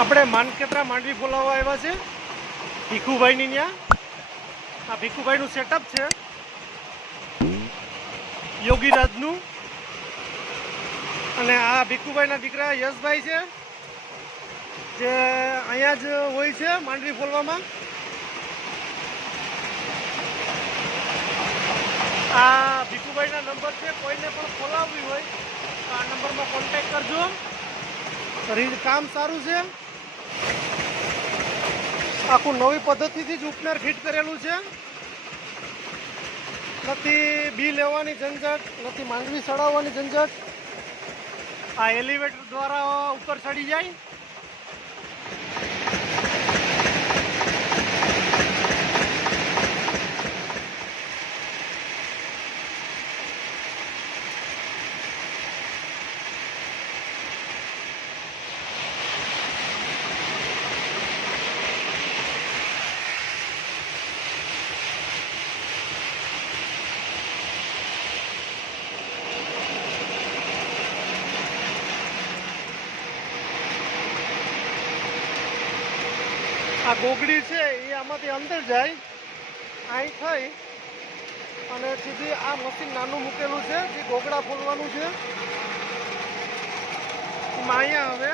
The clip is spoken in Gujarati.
આપણે માનકેત્રા માંડવી ફોલાવવા આવ્યા છે ભીખુભાઈની ત્યાં. આ ભીખુભાઈનું સેટઅપ છે યોગીરાજનું. અને આ ભીખુભાઈના દીકરા યશભાઈ છે જે અહીંયા જ હોય છે માંડવી ફોલવામાં. આ ભીખુભાઈના નંબર છે, કોઈને પણ ફોલાવવી હોય તો આ નંબરમાં કોન્ટેક્ટ કરજો. કામ સારું છે, આખું નવી પદ્ધતિથી જ ઉપનેર ફિટ કરેલું છે. નથી બી લેવાની ઝંઝટ, નથી માંડવી ચડાવવાની ઝંઝટ. આ એલિવેટર દ્વારા ઉપર ચડી જાય. આ ગોગડી છે એ આમાંથી અંદર જાય, અહીં થઈ અને સીધી આ મશીન નાનું મૂકેલું છે જે ગોગડા ફોલવાનું છે એમાં અહીંયા હવે